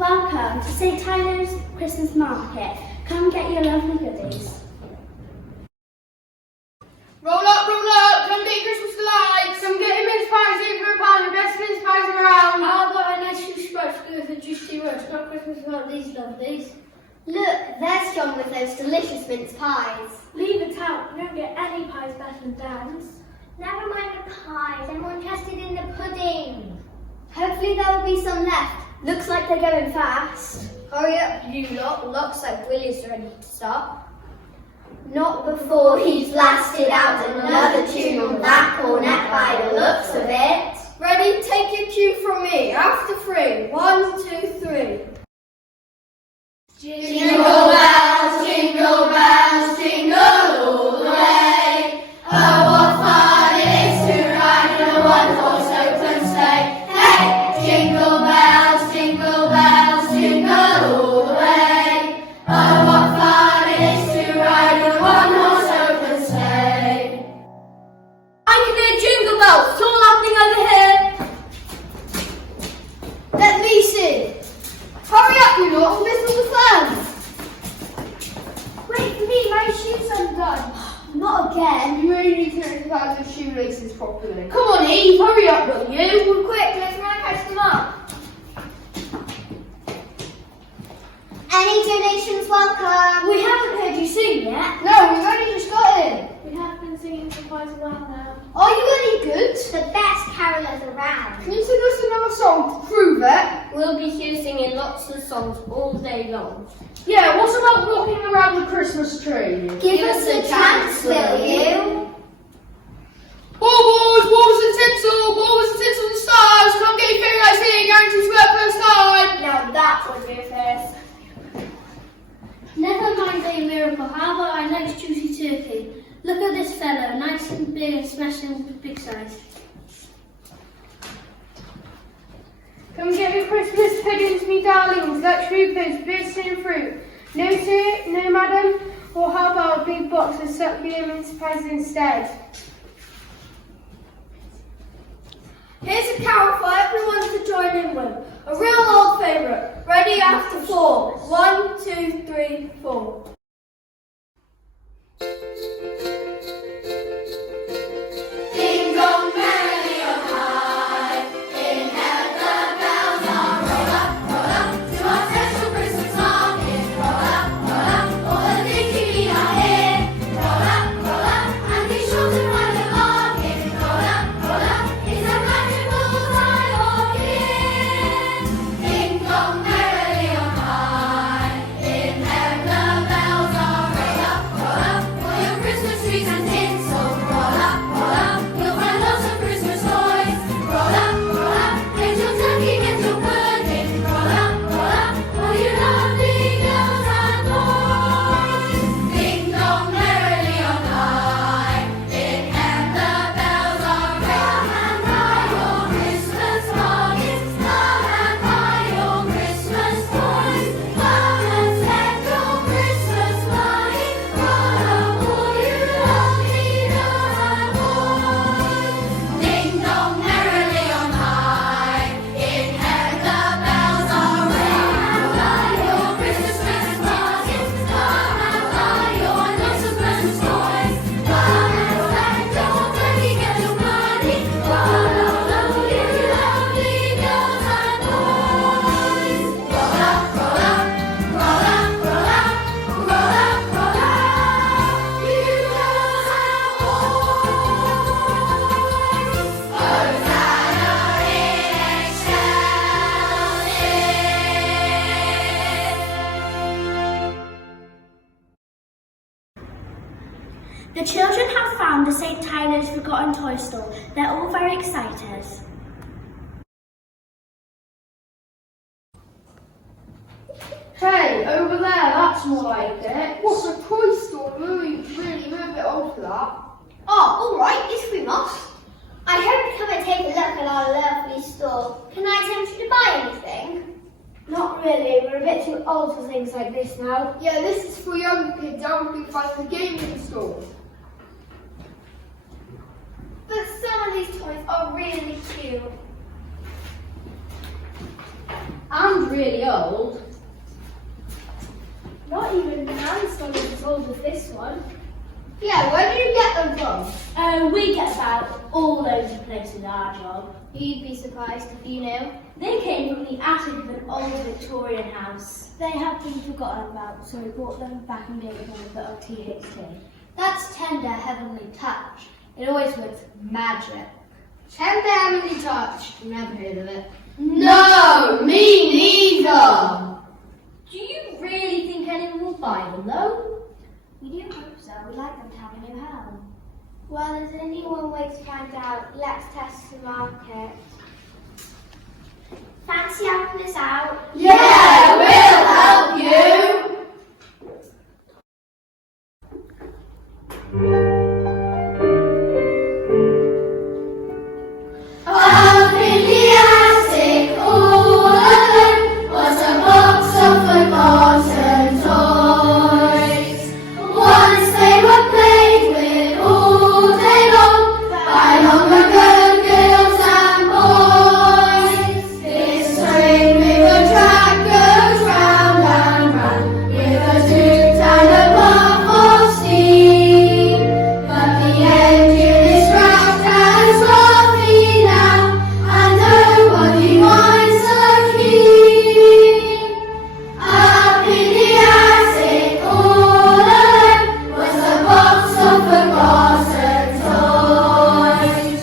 Welcome to St. Tylo's Christmas Market. Come get your lovely goodies. Roll up, come get your Christmas lights. Come get your mince pies in for a pound, the best mince pies around. How about a nice juicy rice with a juicy roast? Not Christmas without these lovelies. Look, there's John with those delicious mince pies. Leave it out. You don't get any pies better than Dan's. Never mind the pies, I'm more interested in the pudding. Hopefully there will be some left. Looks like they're going fast. Hurry up, you lot. Looks like Willie's ready to start. Not before he's blasted out another tune on that cornet by the looks of it. Ready? Take your cue from me. After 3. 1, 2, 3. Jingle bells, jingle all the way. Oh, what fun it is to ride in a one-horse open sleigh. Hey! Jingle bells, jingle all the way. Oh, what fun it is to ride in a one-horse open sleigh. I can hear jingle bells. It's all happening over here. Let me see. Hurry up, you lot, we'll miss all the fun. Wait for me, my shoes undone. Not again. You only need to exercise your shoelaces properly. Come on, Eve, hurry up, will you? Well, quick, let's run and catch them up. Any donations welcome? We haven't heard you sing yet. No, we've only just got in. We have been singing for quite a while now. Are you any good? The best carolers around. Can you sing us another song to prove it? We'll be here singing lots of songs all day long. Yeah, what's about walking around the Christmas tree? Give us a chance, will you? Baubles, balls and tinsel and stars. Come get your fairy lights here, guaranteed to work first time. Now that would be a first. Never mind a miracle. How about a nice juicy turkey? Look at this fellow, nice and big and smashing with big size. Come get your Christmas puddings, me darlings, luxury goods, biscuits and fruit. No sir, no madam, or how about a big box of succulent mince pies instead? Here's a carol for everyone to join in with. A real old favourite. Ready after 4. 1, 2, 3, 4. Ding dong merrily on high, in heaven the bells are roll up to our special Christmas market. Roll up, all the dinky are here. Roll up, and be sure to find the market. Roll up, it's a magical time of year. Ding dong merrily on high, in heaven the bells are roll up, for your Christmas trees and tinsel. Roll up, you'll find lots of Christmas toys. Roll up, get your turkey, get your pudding. Roll up, all you lovely girls and boys. Ding dong merrily on high, in heaven the bells are ringing. And buy your Christmas bargains, come and buy your Christmas toys. Come and spend your Christmas money. Roll up, all you lovely girls and boys. Ding dong merrily on high, in heaven the bells are ringing. Buy your Christmas bargains, come and buy your lots of Christmas toys. Come and spend your turkey, get your money. Roll up, all you lovely girls and boys. Roll up, roll up, roll up, roll up, roll up, roll up, you girls and boys. Hosanna in excelsis. The children have found the St. Tylo's Forgotten Toy Store. They're all very excited. Hey, over there, that's more like it. What's a toy store? Really move it on for that. Oh, alright, yes we must. I hope you come and take a look at our lovely store. Can I tempt you to buy anything? Not really, we're a bit too old for things like this now. Yeah, this is for younger kids. I would be fun the gaming store. But some of these toys are really cute. And really old. Not even Nan's one is as old as this one. Yeah, where do you get them from? We get about all over the place with our job. You'd be surprised if you knew. They came from the attic of an old Victorian house. They have been forgotten about, so we brought them back and gave them a bit of THT. That's tender heavenly touch. It always works magic. Tender heavenly touch. Never heard of it. No, me neither. Do you really think anyone will buy them though? We do hope so. We'd like them to have a new home. Well, there's only one way to find out. Let's test the market. Fancy helping us out? Yeah, we'll help you. Up in the attic, all alone, was a box of forgotten toys. Once they were played with all day long by long ago girls and boys. This train with a track goes round and round, with a toot and a puff of steam. But the engine is cracked and sloppy now, and nobody minds the key. Up in the attic, all alone, was a box of forgotten toys.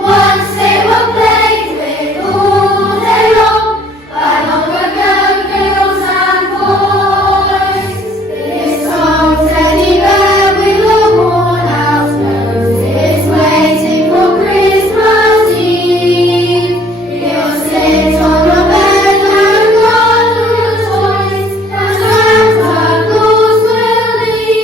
Once they were played with all day long by long ago girls and boys. This song's anywhere with a worn out nose is waiting for Christmas Eve. He'll sit on a bed and cuddle your toys, and Santa Claus will leave.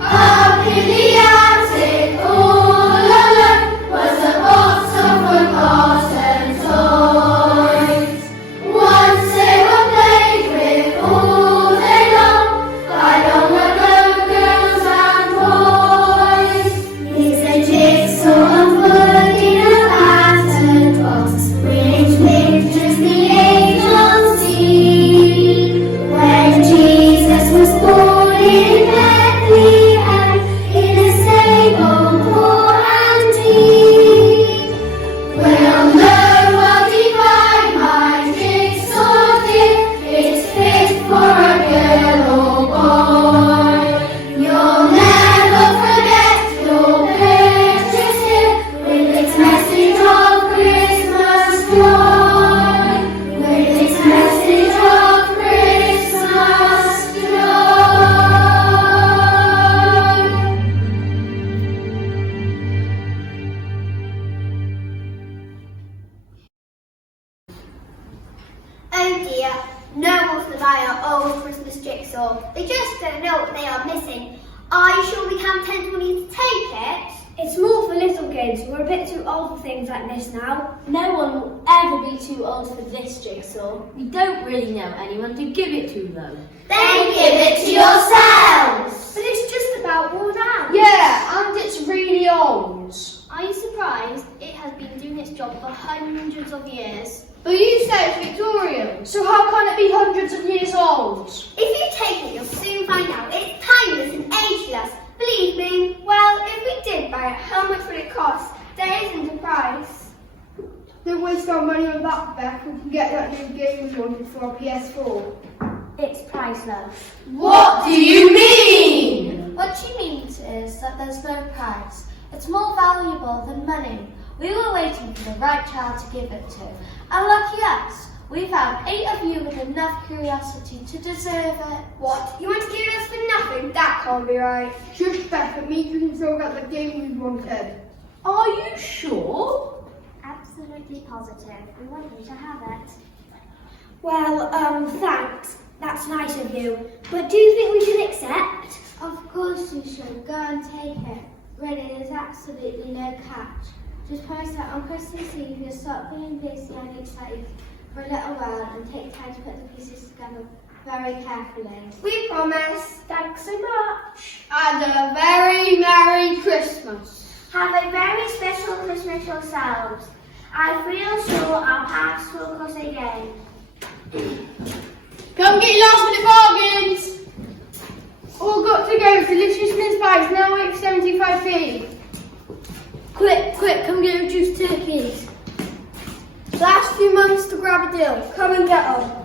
Up in the attic, all alone, was a box of forgotten toys. Once they were played with all day long by long ago girls and boys. It's a jigsaw put in a patterned box, which pictures the angels see. When Jesus was born in Bethlehem, in a stable poor and deep. We'll know what divine my jigsaw did. It's fit for a girl or boy. You'll never forget your purchase here, with its message of Christmas joy. With its message of Christmas joy. Oh dear, no one wants to buy our old Christmas jigsaw. They just don't know what they are missing. Are you sure we can't tempt money to take it? It's more for little kids. We're a bit too old for things like this now. No one will ever be too old for this jigsaw. We don't really know anyone to give it to though. Then give it to yourselves. But it's just about worn out. Yeah, and it's really old. Are you surprised? It has been doing its job for hundreds of years. But you say it's Victorian, so how can it be hundreds of years old? If you take it, you'll soon find out it's timeless and ageless. Believe me. Well, if we did buy it, how much would it cost? There isn't a price. Don't waste our money on that, Beth. We can get that new game we wanted for our PS4. It's priceless. What do you mean? What she means is that there's no price. It's more valuable than money. We were waiting for the right child to give it to. And lucky us, we found 8 of you with enough curiosity to deserve it. What? You want to give us for nothing? That can't be right. Shush, Beth. It means we can still get the game we wanted. Are you sure? Absolutely positive. We want you to have it. Well, thanks. That's nice of you. But do you think we should accept? Of course you should. Go and take it. Really, there's absolutely no catch. Just promise that on Christmas Eve you'll stop being busy and excited for a little while and take time to put the pieces together very carefully. We promise. Thanks so much. And a very Merry Christmas. Have a very special Christmas yourselves. I feel sure our paths will cross again. Come get your last minute bargains! All got to go, delicious mince pies, now wait for 75p. Quick, come get your juice turkeys. Last few months to grab a deal. Come and get them.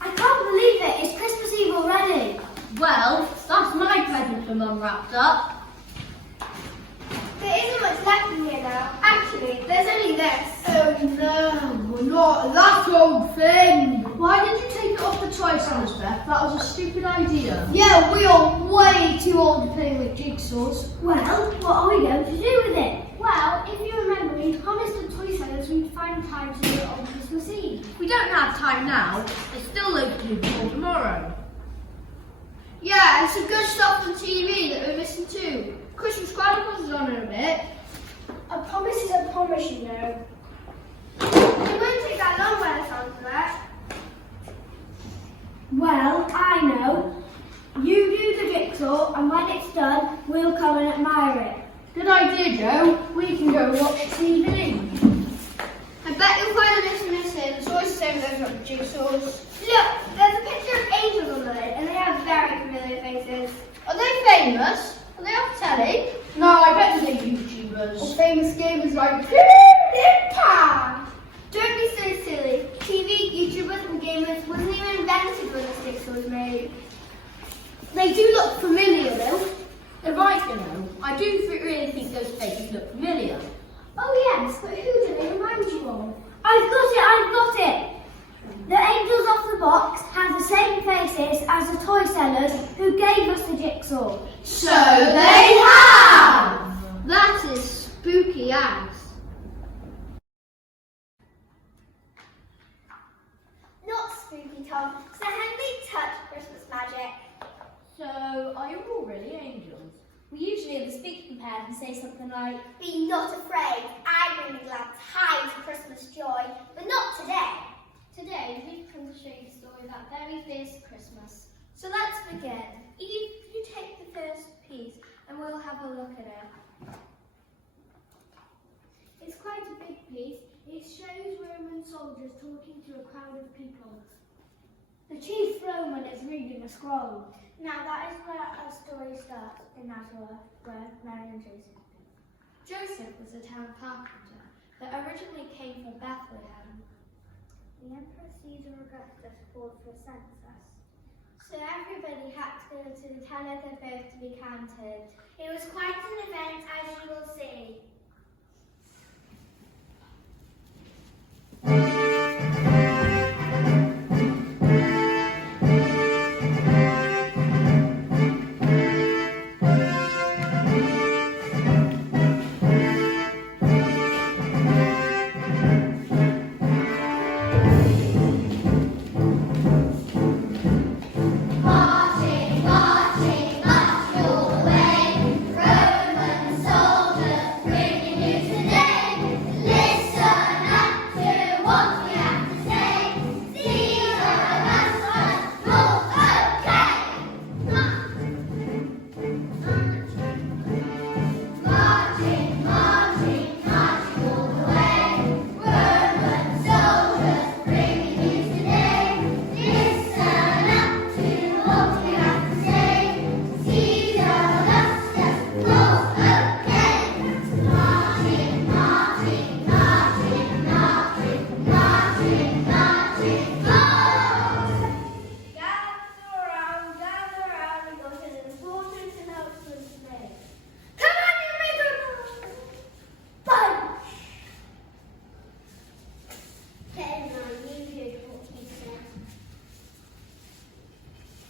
I can't believe it. It's Christmas Eve already. Well, that's my present for Mum wrapped up. There isn't much left in here now. Actually, there's only this. Oh no, not that old thing. Why did you take it off the toy sellers, Beth? That was a stupid idea. Yeah, we are way too old to play with jigsaws. Well, what are we going to do with it? Well, if you remember, we promised the toy sellers we'd find time to do it on Christmas Eve. We don't have time now. There's still loads to do before tomorrow. Yeah, and some good stuff on TV that we're missing too. Christmas Chronicles is on in a bit. A promise is a promise, you know. It won't take that long by the sounds of that. Well, I know. You do the jigsaw, and when it's done, we'll come and admire it. Good idea, Joe. We can go watch TV. I bet you'll find a missing. It's always the same with those other jigsaws. Look, there's a picture of angels on the lid, and they have very familiar faces. Are they famous? Are they off telly? No, I bet they're Or YouTubers. famous gamers like PewDiePie? Don't be so silly. TV, YouTubers, and gamers wasn't even invented when the jigsaw was made. They do look familiar though. They're right, you know. I do really think those faces look familiar. Oh yes, but who do they remind you of? I've got it! The angels off the box have the same faces as the toy sellers who gave us the jigsaw. So they have! That is spooky as. Not spooky, Tom. It's a handy touch of Christmas magic. So, are you all really angels? We usually have a speaking pad and say something like, Be not afraid. I bring the glad tidings of Christmas joy, but not today. Today we've come to show you the story of that very first Christmas. So let's begin. Eve, you take the first piece and we'll have a look at it. It's quite a big piece. It shows Roman soldiers talking to a crowd of people. The chief Roman is reading a scroll. Now that is where our story starts in Nazareth, where Mary and Joseph lived. Joseph was a town carpenter that originally came from Bethlehem. The Emperor Caesar Augustus called for a census. So everybody had to go to the town of their birth to be counted. It was quite an event, as you will see. Marching, marching, march your way, Roman soldiers bringing you today. Listen up to what we have to say. Caesar Augustus rules, okay. Marching, marching, marching all the way, Roman soldiers bringing you today. Listen up to what we have to say. Caesar Augustus rules, okay. Marching, marching, marching, marching, marching, marching, go! Gather around, and go to the important announcement today. Come on, you little bunch! Get in line, you heard what he said.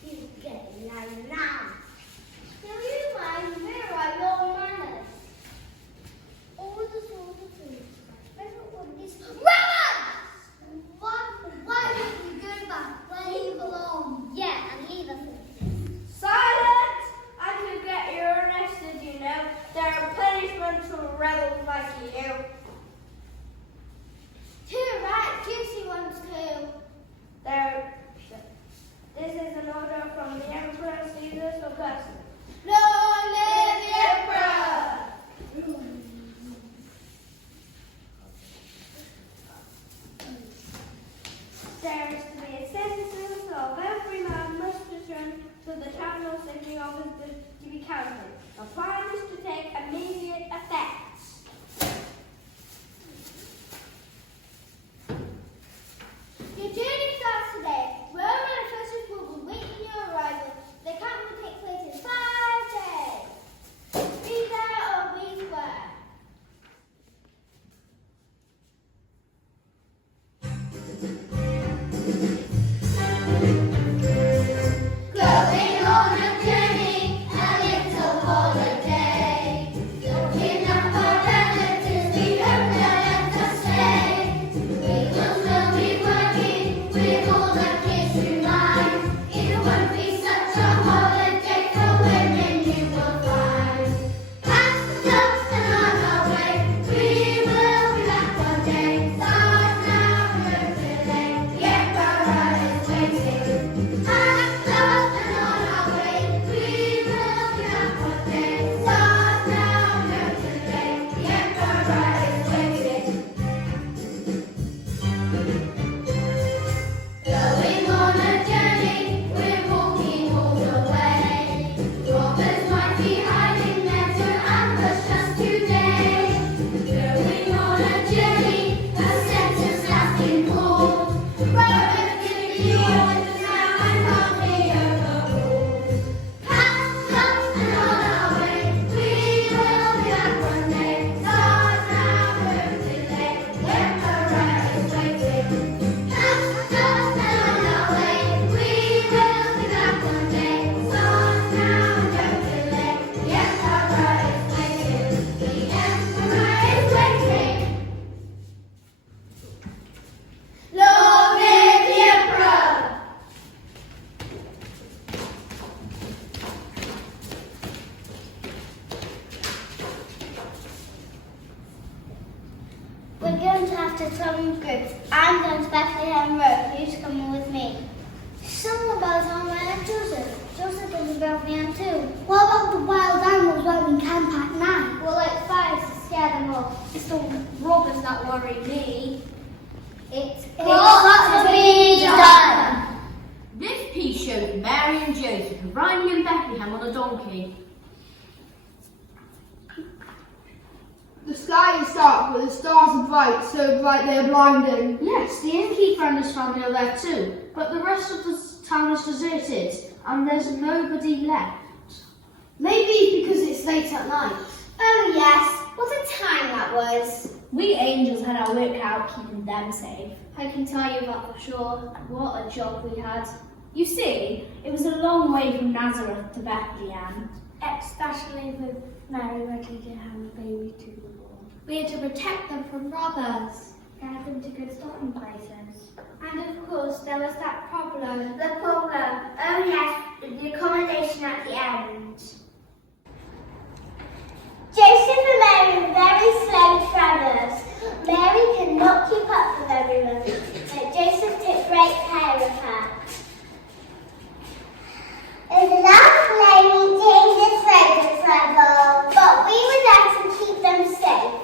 You get in line now. Do you mind where are your manners? Orders, orders. Everyone is Roman! Why don't you go back where you belong? Yeah, and leave us. Silence! I could get you arrested, you know. There are punishments for rebels like you. Too right, gypsy ones too. This is an order from the Emperor Caesar Augustus. we're going to have to come in groups. I'm going to Bethlehem Road. Who's coming with me? Some of us are with Joseph. Joseph goes to Bethlehem too. What about the wild animals when we camp at night? We'll light fires to scare them off. It's the robbers that worry me. It's got to be done. This piece shows Mary and Joseph arriving in Bethlehem on a donkey. The sky is dark, but the stars are bright, so bright they are blinding. Yes, the innkeeper and his family are there too, but the rest of the town is deserted, and there's nobody left. Maybe because it's late at night. Oh yes, what a time that was. We angels had our work out keeping them safe. I can tell you that for sure. What a job we had. You see, it was a long way from Nazareth to Bethlehem. Especially with Mary ready to have a baby to be born. We had to protect them from robbers. Get them to good starting places. And of course, there was that problem. The problem. Oh yes, the accommodation at the end. Joseph and Mary were very slow travelers. Mary could not keep up with everyone, but Joseph took great care of her. It was an unflaming, dangerous road to travel, but we were there to keep them safe.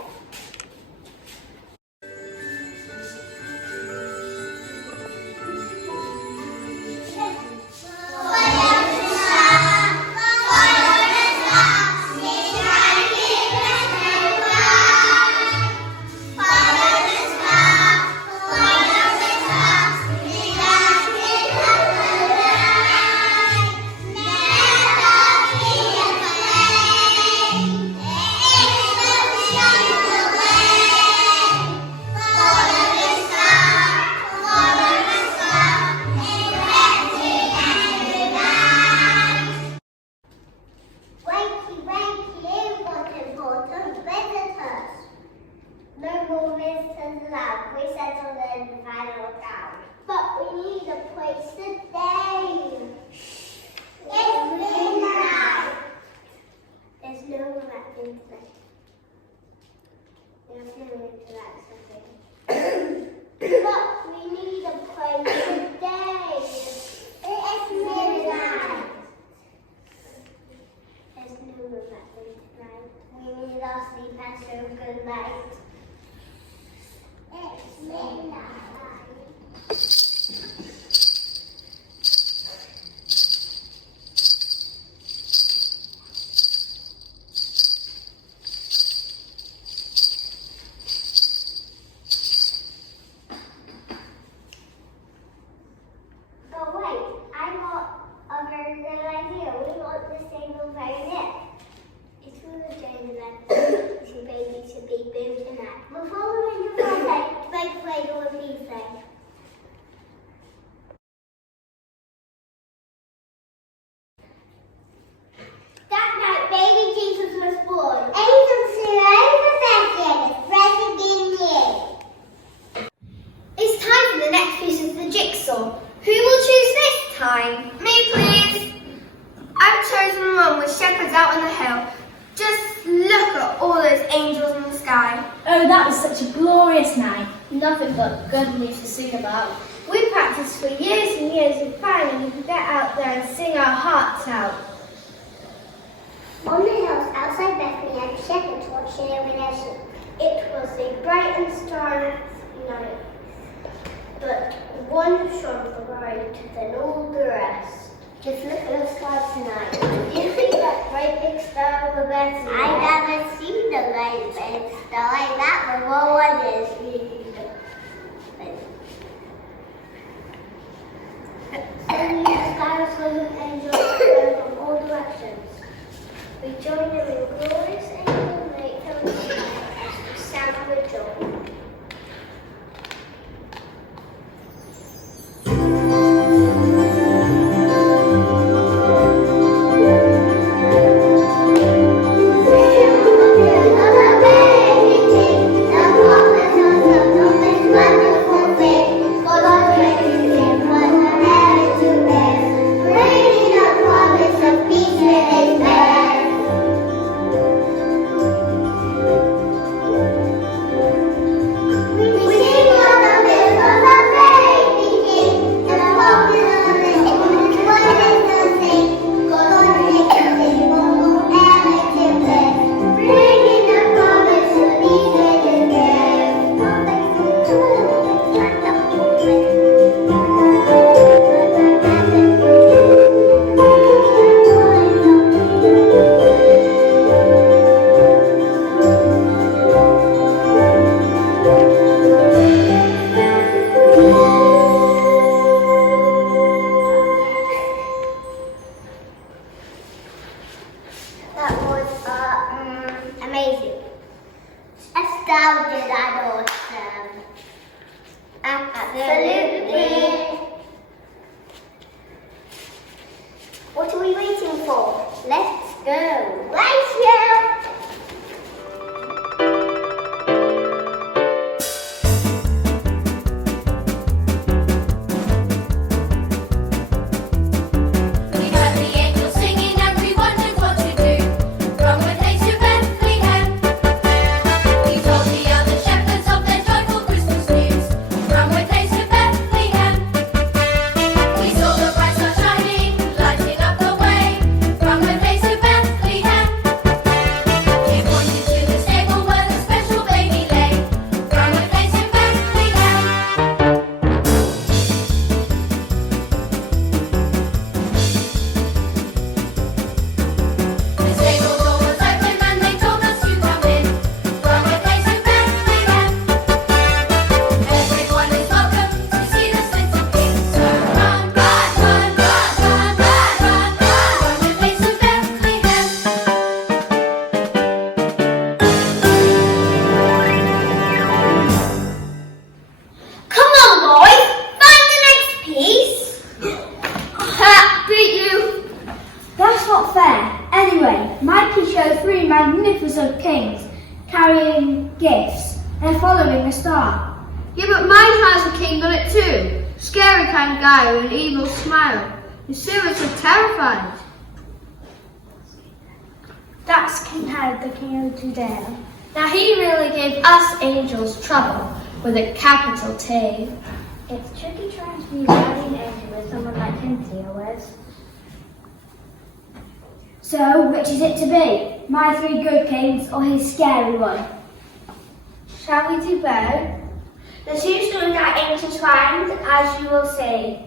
Jigsaw. Who will choose this time? Me, please. I've chosen one with shepherds out on the hill. Just look at all those angels in the sky. Oh, that was such a glorious night. Nothing but good news to sing about. We practiced for years and years, and finally we could get out there and sing our hearts out. On the hills outside Bethlehem, shepherds watching over their sheep. It was a bright and starry night, but one shone brighter than all the rest. Just look at the sky tonight. Do you see that great big star over Bethlehem? I've never seen the great big star like that before. What is it? Suddenly the sky was full of angels from all directions. We join them in glorious angel nature and sound with joy. The amazing. Astounded and awesome. Absolutely. What are we waiting for? Let's go. Right here. We heard the angels singing and we wondered what to do. From one place to Bethlehem. We told the other shepherds of their joyful Christmas news. From one place to Bethlehem. We saw the bright star shining, lighting up the way. From one place to Bethlehem. We pointed to the stable where the special baby lay. From one place to Bethlehem. The stable door was open and they told us to come in. From one place to Bethlehem. Everyone is welcome to see the little king. So run, run, run, run, run, run, run, run. From one place to Bethlehem. Come on, boys. Find the next piece. Ha! Beat you! That's not fair. Anyway, Mikey showed 3 magnificent kings carrying gifts and following a star. Yeah, but mine has a king on it too. Scary kind of guy with an evil smile. The servants are terrified. That's King Herod, the king of Judea. Now he really gave us angels trouble with a capital T. It's tricky trying to be a guardian angel with someone like him to deal with. So, which is it to be? My 3 good kings or his scary one? Shall we do both? The 2 stories are intertwined, as you will see.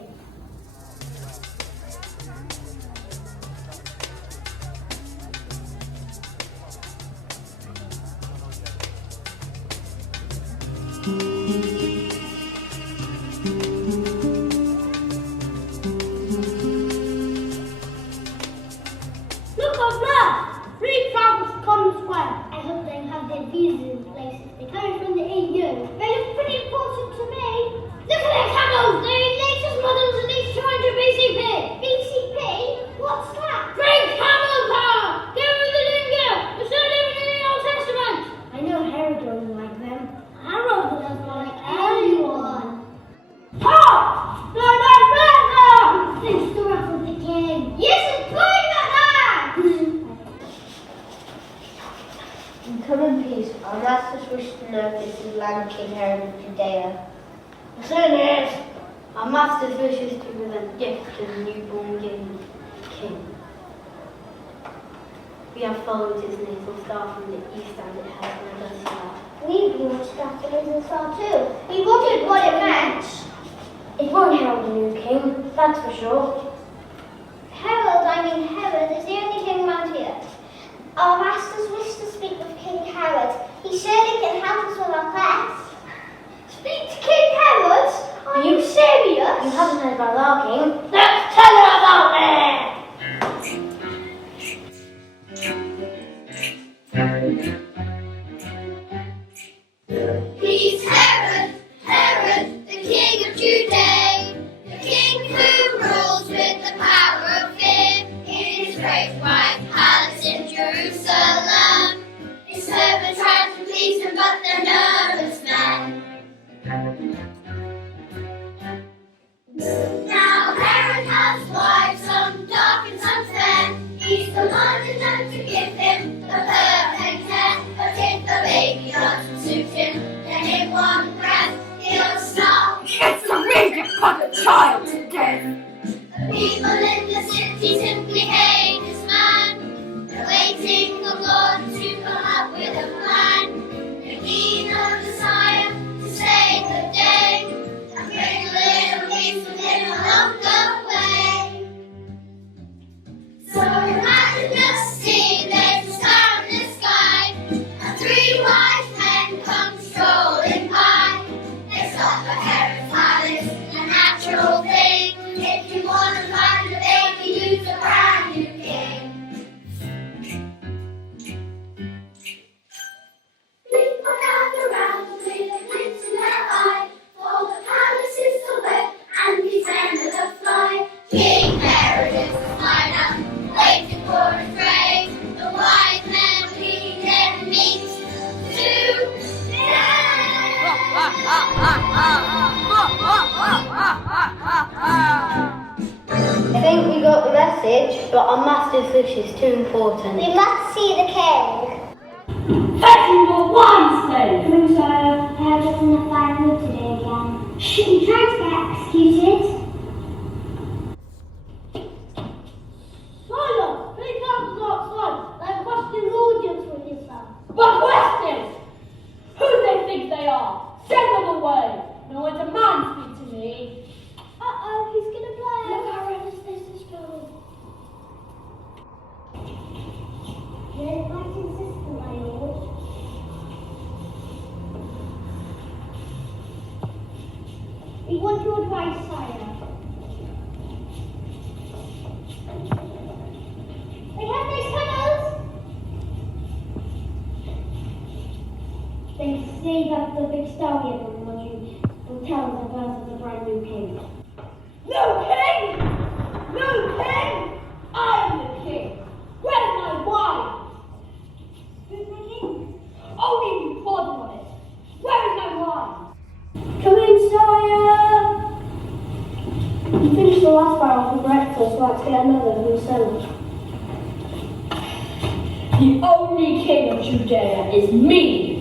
Look up there! 3 travellers come square. I hope they have their visas in place if they're coming from the EU. They look pretty important to me. Look at their camels! They're the latest models at least 200 BCP. BCP? What's that? Great camel power! Go with the lingo! We're still living in the Old Testament. I know Herod doesn't like them. Herod doesn't like anyone. Ha! They're not better! Thanks to us with the king. Yes, it's good like that! Come in peace. Our masters wish to know if this is land King Herod of Judea. Yes, it is. Our masters wishes to present gifts to the newborn king. We have followed his little star from the east and it has led us here. We've watched that little star too. We wondered what it meant. It won't herald a new king, that's for sure. Herod is the only king around here. Our masters wish to speak with King Herod. He surely can help us with our quest. Speak to King Herod? Are you serious? You haven't heard about our king. Let's tell her about it! He's Herod, Herod, the king of Judea, the king who rules with the power of fear. In his great white palace in Jerusalem, his servants try to please him, but they're nervous men. Now Herod has wives, some dark and some fair. He's commanded them to give him the perfect care. but our master's wish is too important. We must see the king. Fetching your wine, slave! No, sire. I have just enough bad mood today again. Shouldn't try to get executed. Teilo, please come outside. I request an audience with your son. Requested! Who do they think they are? Send them away! No one demands speak to me. Uh-oh, he's gonna play. Look how red this is going. There's my sister, my lord. We want your advice, sire. They have nice tunnels. Then save up the big star we have when you will tell us about the brand new king. No king! No king! I am the king. Where's my wine? Who's my king? Only you poured on it. Where is my wine? Come in, sire! You finished the last barrel for breakfast, so let's get another from cellar. The only king of Judea is me.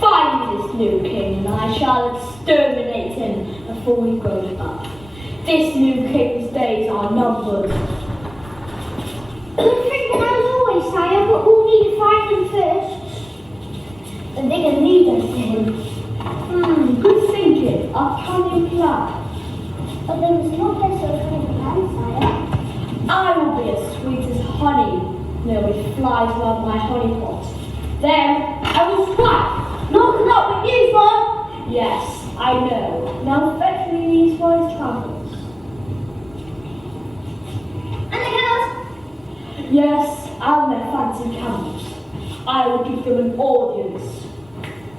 Find this new king, and I shall exterminate him before he grows up. This new king's days are numbered. Good thinking as always, sire, but we'll need to find him first. And they can lead us to him. Good thinking. A cunning plan. But there was no place so cunning plan, sire. I will be as sweet as honey. Nobody flies around my honey pot. Then I will strike. Not with you, son. Yes, I know. Now fetch me these wise travels. And the camels? Yes, and their fancy camels. I will give them an audience.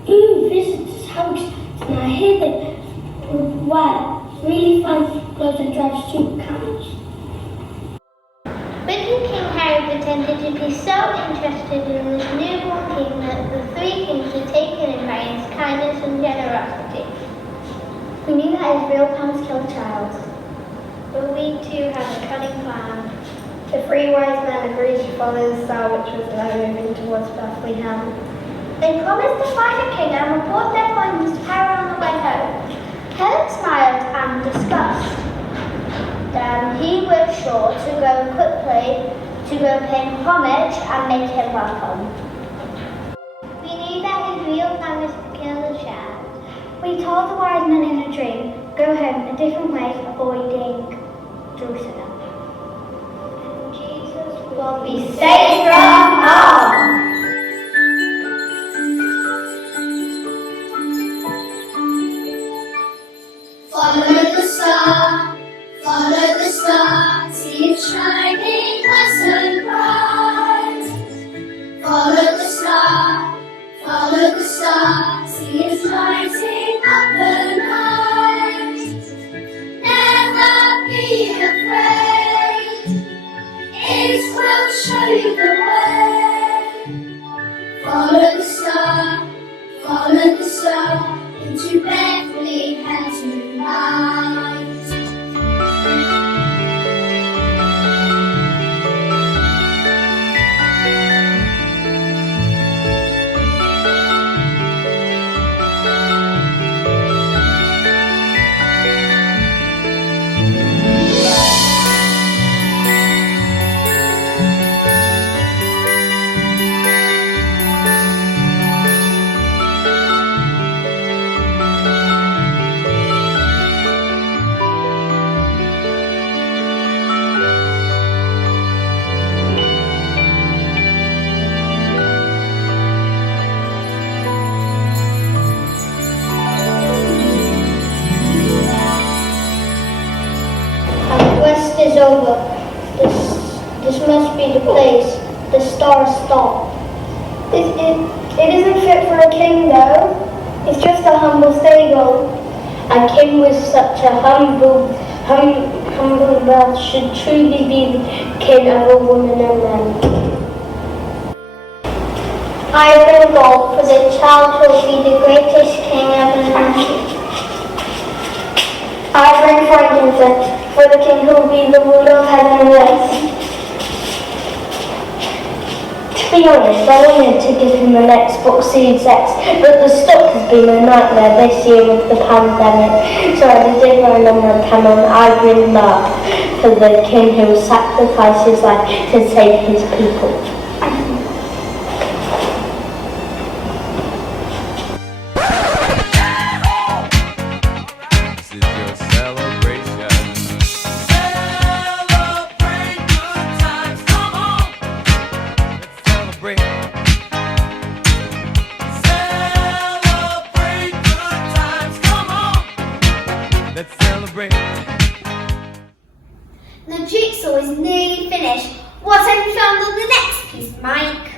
Visitors' house. And I hear they wear really fine clothes and drive cheap camels. Wicked King Harry pretended to be so interested in this newborn king that the three kings were taken in by his kindness and generosity. We knew that his real plan was to kill a child. But we too had a cunning plan. The three wise men agreed to follow the star which was now moving towards Bethlehem. They promised to find a king and report their findings to Harry on the way home. Helen smiled and discussed. Then he was sure to go quickly to go pay him homage and make him welcome. We knew that his real plan was to kill the child. We told the wise men in a dream, go home a different way, avoiding Jerusalem. And Jesus will be safe from harm. Follow the star, see it shining nice and bright. Follow the star, see it lighting up the night. Never be afraid, it will show you the way. Follow the star, into Bethlehem tonight. Is over. This must be the place. The stars stop. It isn't fit for a king though. It's just a humble stable. A king with such a humble birth should truly be the king of all women and men. I bring gold, for the child will be the greatest king ever known. I bring frankincense, for the king who will be the ruler of heaven and earth. be honest, I wanted to give him an Xbox Series X, but the stock has been a nightmare this year with the pandemic. So I did run on my canon, I bring love for the king who will sacrifice his life to save his people. This is your celebration. Celebrate good times, come on. Let's celebrate. Celebrate good times, come on. Let's celebrate. The jigsaw is nearly finished. What have you found on the next piece, Mike?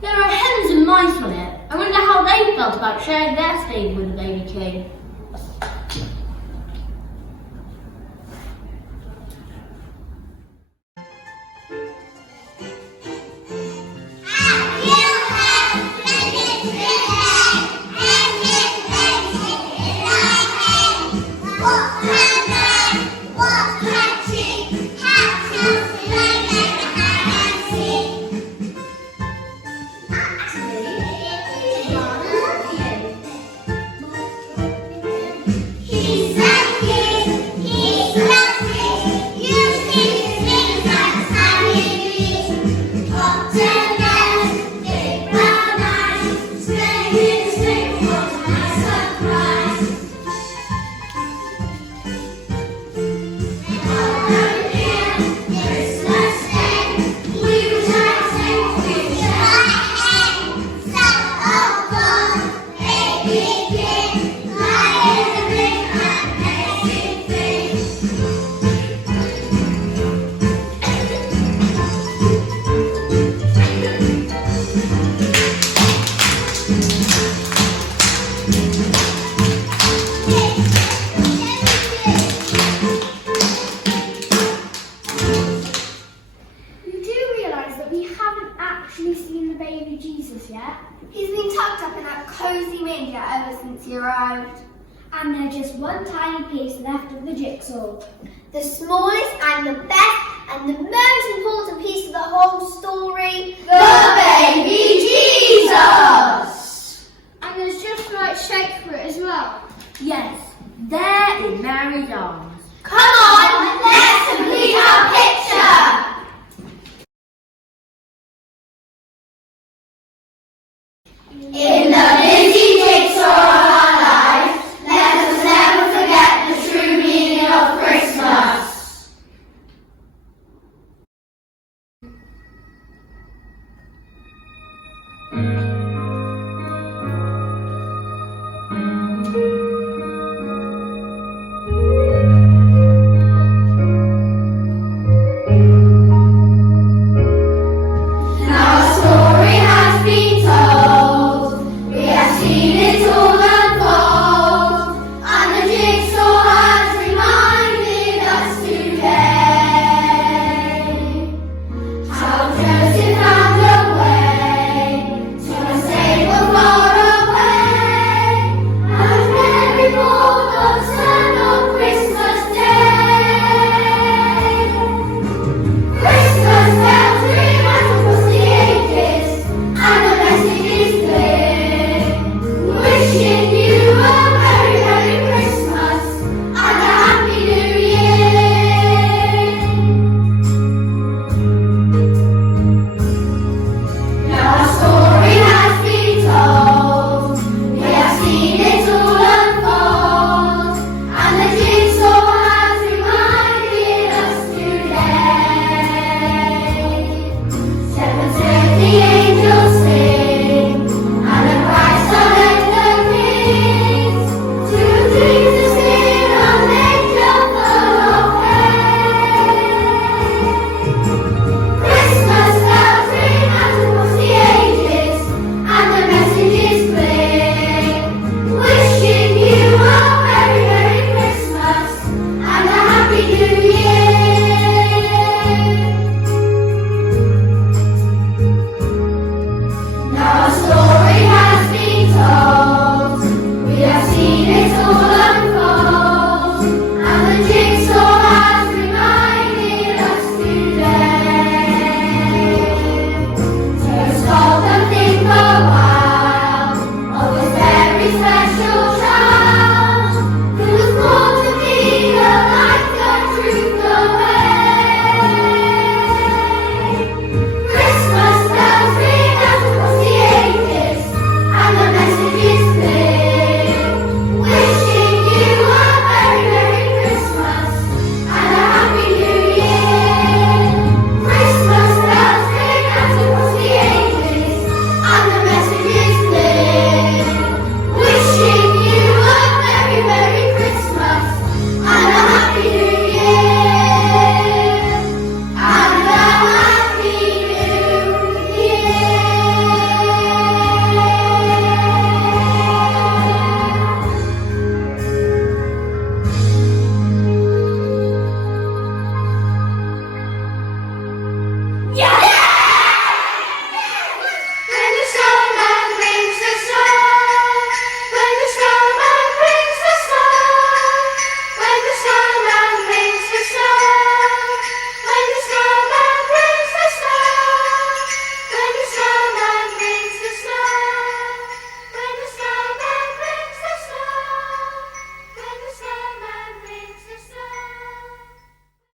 There are hens and mice on it. I wonder how they felt about sharing their stable with the baby king. He's been tucked up in that cosy manger ever since he arrived. And there's just one tiny piece left of the jigsaw. The smallest and the best and the most important piece of the whole story. The baby Jesus! And there's just the right shape for it as well. Yes, there in Mary's arms.